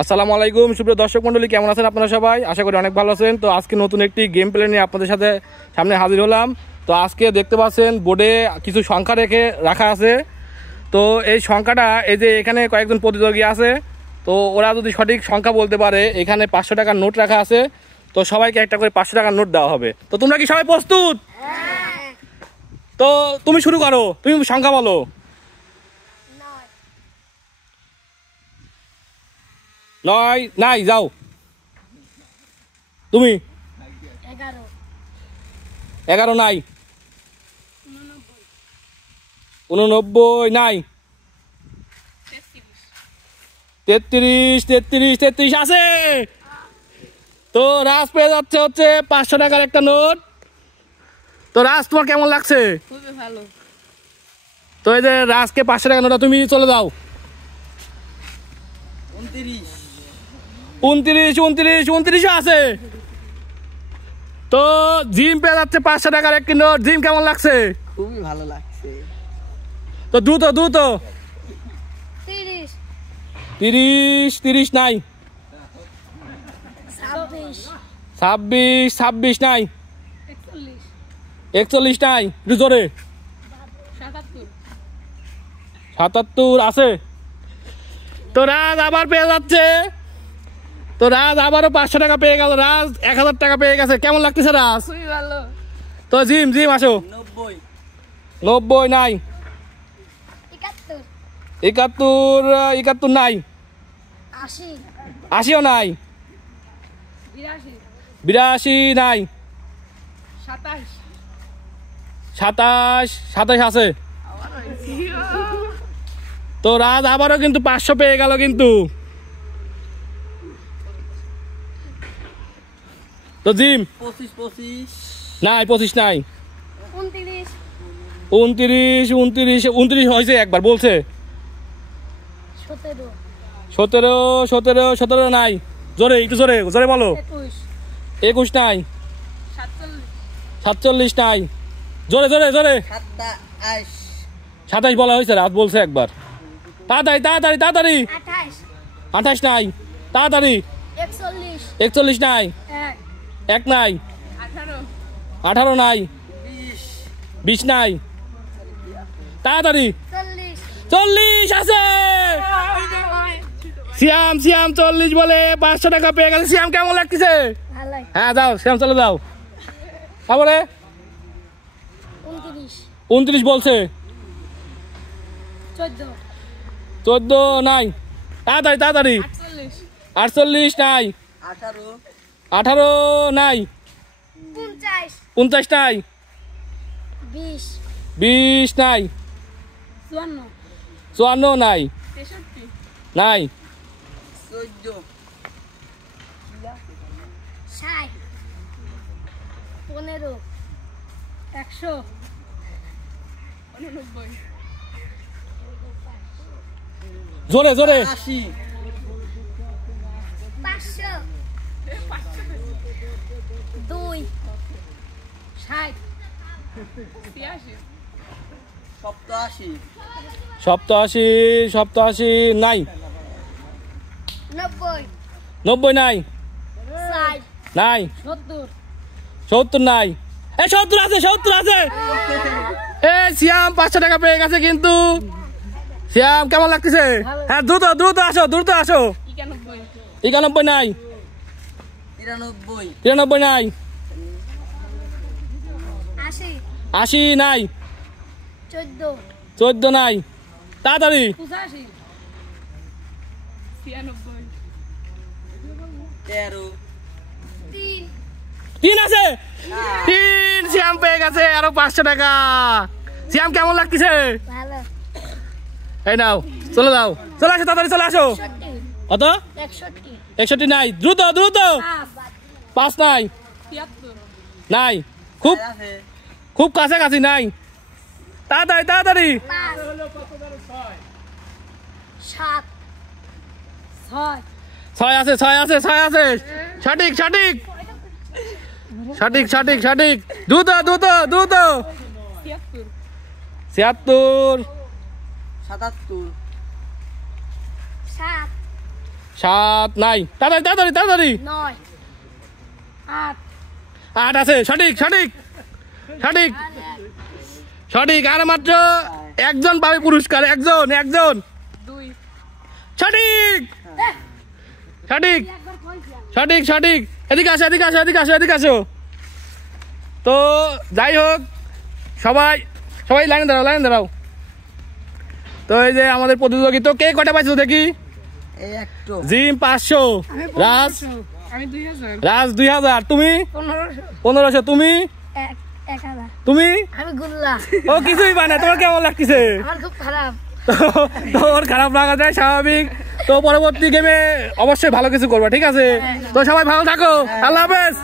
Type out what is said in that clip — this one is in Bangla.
আসসালামু আলাইকুম সুপ্রিয় দর্শক মণ্ডলী, কেমন আছেন আপনারা সবাই? আশা করি অনেক ভালো আছেন। তো আজকে নতুন একটি গেম প্লে নিয়ে আপনাদের সাথে সামনে হাজির হলাম। তো আজকে দেখতে পাচ্ছেন বোর্ডে কিছু সংখ্যা রাখা আছে। তো এই সংখ্যাটা এই যে এখানে কয়েকজন প্রতিযোগী আছে, তো ওরা যদি সঠিক সংখ্যা বলতে পারে, এখানে 500 টাকার নোট রাখা আছে। তো সবাইকে একটা করে 500 টাকার নোট দেওয়া হবে। তো তোমরা কি সবাই প্রস্তুত? তো তুমি শুরু করো, তুমি সংখ্যা বলো। নয় নাই, যাও তুমি। 11 নাই। 89 নাই। 33 আছে। তো রাজ পেয়ে যাচ্ছে হচ্ছে 500 টাকার একটা নোট। তো রাজ, তোমার কেমন লাগছে? খুবই ভালো। তো এই যে রাজকে 500 টাকা নোট, তুমি চলে যাও। 29 আছে। তো জিম পেয়ে যাচ্ছে 500 টাকার একটি নোট। জিম কেমন লাগছে? খুবই ভালো লাগছে। তো দ্রুত 30 নাই। 26 নাই। 41 নাই। একটু জোরে। 77 আছে। তো রাজ আবার পেয়ে যাচ্ছে। তো রাজ আবারও 500 টাকা পেয়ে গেল। রাজ 1000 টাকা পেয়ে গেছে। কেমন লাগতেছে রাজ? খুবই ভালো। তো জিম আসো। 90 নাই। 71 নাই। 80ও নাই। 82 নাই। 27 আছে। তো রাজ আবারও কিন্তু 500 পেয়ে গেল কিন্তু। তো জিম 25 নাই। 25 নাই। 29 হয়েছে, একবার বলছে। 17 নাই। জোরে, একটু জোরে বলো। 21 নাই। 47 নাই। জোরে 27 বলা হয়েছে, রাত বলছে একবার। তাড়াতাড়ি 28 নাই। তাড়াতাড়ি 41 নাই। 1 নাই। 18 নাই। 20 নাই। তাড়াতাড়ি 40 আছে। সিয়াম 40 বলে 500 টাকা পেয়ে গেছে। সিয়াম কেমন লাগতেছে? হ্যাঁ যাও সিয়াম, চলে যাও। তারপরে 29 বলছে। 14 নাই। তাড়াতাড়ি 48 নাই। 18 নাই। 49 নাই। 20 নাই। 54 নাই। নাই। 15 জোরে 80 2 60 87 নাই। 90 নাই। নাই। 70 নাই। 70 আছে। সিয়াম 500 টাকা পেয়ে গেছে কিন্তু। সিয়াম কেমন লাগতেছে? হ্যাঁ দ্রুত আসো। 91 নাই। 93 নাই। 80 নাই। 14 নাই। তাড়াতাড়ি 3 আছে। 3 সিয়াম পেয়ে গেছে আরো 500 টাকা। সিয়াম কেমন লাগতেছে? এই নাও, চলে যাও। চলে আসো, তাড়াতাড়ি চলে আসো। কত? 61 নাই। দ্রুত 5 নাই। নাই। খুব কাছাকাছি নাই। তাড়াতাড়ি 6 আছে। সঠিক। দ্রুত 76 77 7 নাই, তাড়াতাড়ি তাড়াতাড়ি তাড়াতাড়ি। 9 8 8 আছে, সঠিক সঠিক সঠিক সঠিক। আর মাত্র একজন পাবে পুরস্কার, একজন একজন। 2 সঠিক সঠিক একবার কইছি আমি। সঠিক সঠিক। এদিকে আসো এদিকে আসো এদিকে আসো এদিকে আসো। তো যাই হোক, সবাই সবাই লাইনে দাঁড়াও লাইনে দাঁড়াও। তো এই যে আমাদের প্রতিযোগী, তো কে কটা পাইছো দেখি? এই একটু জিম 500, রাজ আমি 2000 রাজ 2000, তুমি 1500 1500, তুমি 1000 তুমি আমি গুল্লা। ও কিছুই পায় না। তোমার কেমন লাগতেছে? আমার খুব খারাপ। তো ওর খারাপ লাগা যায় স্বাভাবিক। তো পরবর্তী গেমে অবশ্যই ভালো কিছু করবে, ঠিক আছে? তো সবাই ভালো থাকো, আল্লাহ হাফেজ।